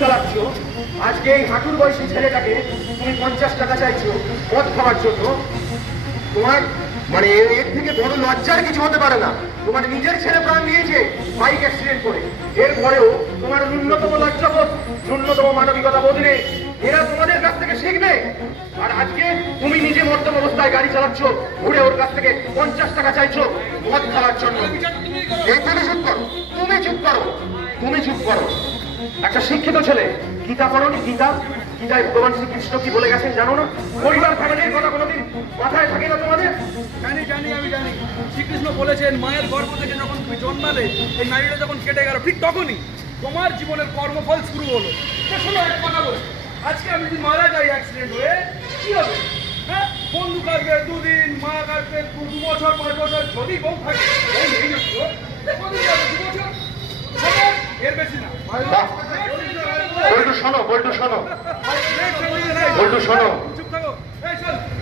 চালাচ্ছ, আজকে এই হাঁটুর বয়সী ছেলেটাকে তুমি 50 টাকা চাইছো মদ খাওয়ার জন্য। তোমার মানে এর থেকে বড় লজ্জার কিছু হতে পারে না। তোমার নিজের ছেলে প্রাণ দিয়েছে বাইক অ্যাক্সিডেন্ট করে, এরপরেও তোমার ন্যূনতম লজ্জাবোধ, ন্যূনতম মানবিকতা বোধ নেই। এরা তোমাদের কাছ থেকে শিখবে। আর আজকে তুমি নিজে মদ্যপ অবস্থায় গাড়ি চালাচ্ছ, ঘুরে ওর কাছ থেকে 50 টাকা চাইছো মদ খাওয়ার জন্য। এই তুমি চুপ করো, তুমি চুপ করো, তুমি চুপ করো। একটা শিক্ষিত ছেলে, গীতা পড়নি? গীতায় ভগবান শ্রীকৃষ্ণ কি বলে গেছেন জানো না? পরিবার ফ্যামিলির কথা কোনোদিন মাথায় থাকে না তোমাদের? জানি আমি জানি। শ্রীকৃষ্ণ বলেছেন মায়ের গর্ভ থেকে যখন তুমি জন্মালে, এই নারীরা যখন কেটে গেল, ঠিক তখনই তোমার জীবনের কর্মফল শুরু হলো। শোনো একটা কথা বলি, আজকে আমি যদি মারা যাই অ্যাক্সিডেন্ট হয়ে, কি হবে? হ্যাঁ, বন্ধু কাটবে 2 দিন, মা কাটবে 2 বছর 5 বছর, যদি বউ থাকে এই না কদিন যাবে? 2 বছর, এর বেশি না। বল্টু শোনো,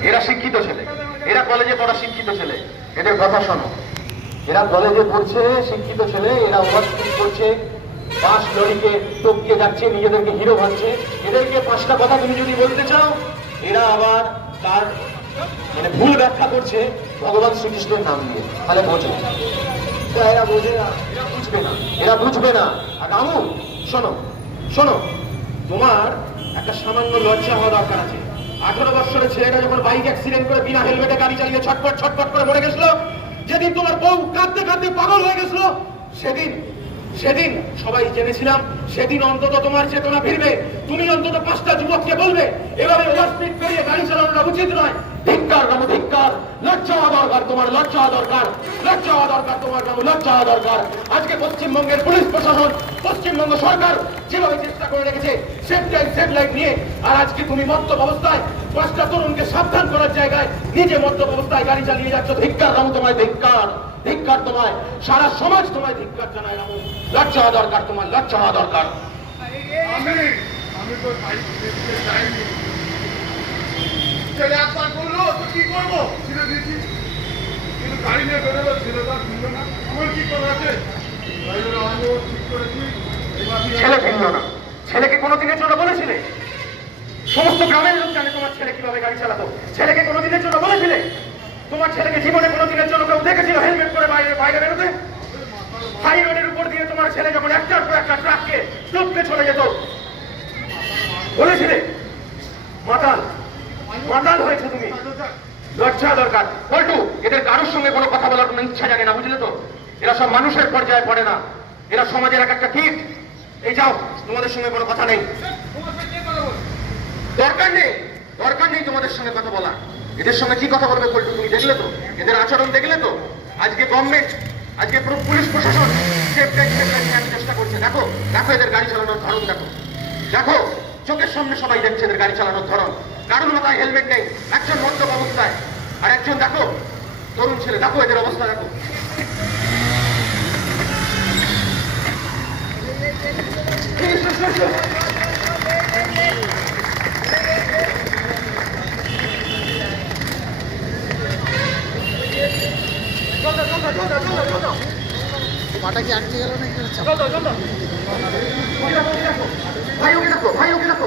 এরা শিক্ষিত ছেলে, এরা কলেজে পড়া শিক্ষিত ছেলে, এদের কথা শোনো। এরা কলেজে পড়ছে, শিক্ষিত ছেলে, এরা ওভারস্পিড করছে, বাস লরিকে টপকে যাচ্ছে, নিজেদেরকে হিরো ভাবছে। এদেরকে 5টা কথা তুমি যদি বলতে চাও, এরা আবার তার মানে ভুল ব্যাখ্যা করছে ভগবান শ্রীকৃষ্ণের নাম দিয়ে। তাহলে বোঝে এরা বোঝে না, এরা বুঝবে না, এরা বুঝবে না। আর রামু শোনো, তোমার একটা সামান্য লজ্জা হওয়া দরকার আছে। 18 বছরের ছেলেটা যখন বাইক অ্যাক্সিডেন্ট করে বিনা হেলমেটে গাড়ি চালিয়ে ছটফট করে মরে গেছিল, যেদিন তোমার বউ কাঁদতে পাগল হয়ে গেছিল, সেদিন সবাই জেনেছিলাম, সেদিন অন্তত তোমার চেতনা ফিরবে। তুমি অন্তত 5টা যুবককে বলবে এভাবে ওভারস্পিড করিয়ে গাড়ি চালানোটা উচিত নয়। ধিক্কার রামু, ধিক্কার। লজ্জা হওয়া দরকার তোমার, লজ্জা হওয়া দরকার তোমার রামু, লজ্জা হওয়া দরকার। আজকে পশ্চিমবঙ্গের পুলিশ প্রশাসন, পশ্চিমবঙ্গ সরকার যেভাবে চেষ্টা করে রেখেছে সেফ লাইট নিয়ে, আর আজকে তুমি মদ্যপ অবস্থায় 5টা তরুণকে সাবধান করার জায়গায় নিজে মদ্যপ অবস্থায় গাড়ি চালিয়ে যাচ্ছ। ধিক্কার রামু, তোমায় ধিক্কার তোমায়, সারা সমাজ তোমায় ধিক্কার জানায় রামু। লজ্জা হওয়া দরকার তোমার, লজ্জা হওয়া দরকার। আমি তো যাইনি, ছেলে একবার করলো তো কি করবো, ছেড়ে দিয়েছি। কিন্তু গাড়ি নিয়ে বেরোলো, ছেলেটা ফিরলো না, আমার কি করা আছে? আমিও ঠিক করেছি। ছেলে ফিরলো না, ছেলেকে কোনোদিনের জন্য বলেছিলে? সমস্ত গ্রামের লোক জানে তোমার ছেলে কিভাবে গাড়ি চালাতো। ছেলেকে কোনোদিনের জন্য বলেছিলে? তোমার ছেলেকে জীবনে কোনোদিনের জন্য কেউ দেখেছিল হেলমেট করে বাইরে বেরোতে? হাই রোডের উপর দিয়ে তোমার ছেলে যখন একটার পর একটা ট্রাককে টপকে চলে যেত, বলেছিলে? মাতাল হয়েছে তুমি, লজ্জা দরকার। বল্টু, এদের কারোর সঙ্গে কোনো কথা বলার কোনো ইচ্ছা জাগে না, বুঝলে তো? এরা সব মানুষের পর্যায়ে পড়ে না, এরা সমাজের একটা কীট। এই যাও, তোমাদের সঙ্গে কোনো কথা নেই, দরকার নেই তোমাদের সঙ্গে কথা বলা। এদের সঙ্গে কি কথা বলবে বল্টু? তুমি দেখলে তো এদের আচরণ, দেখলে তো? আজকে গভর্নমেন্ট, আজকে পুলিশ প্রশাসন সেফ লাইট চেষ্টা করছে। দেখো এদের গাড়ি চালানোর ধরন, দেখো চোখের সামনে সবাই দেখছে এদের গাড়ি চালানোর ধরন। কারোর মাথায় হেলমেট নেই, একজন মদ্যপ অবস্থায়, আর একজন দেখো তরুণ ছেলে, দেখো এদের অবস্থা দেখো। পাটা কি আটকে গেল না? ভাই ওকে দেখো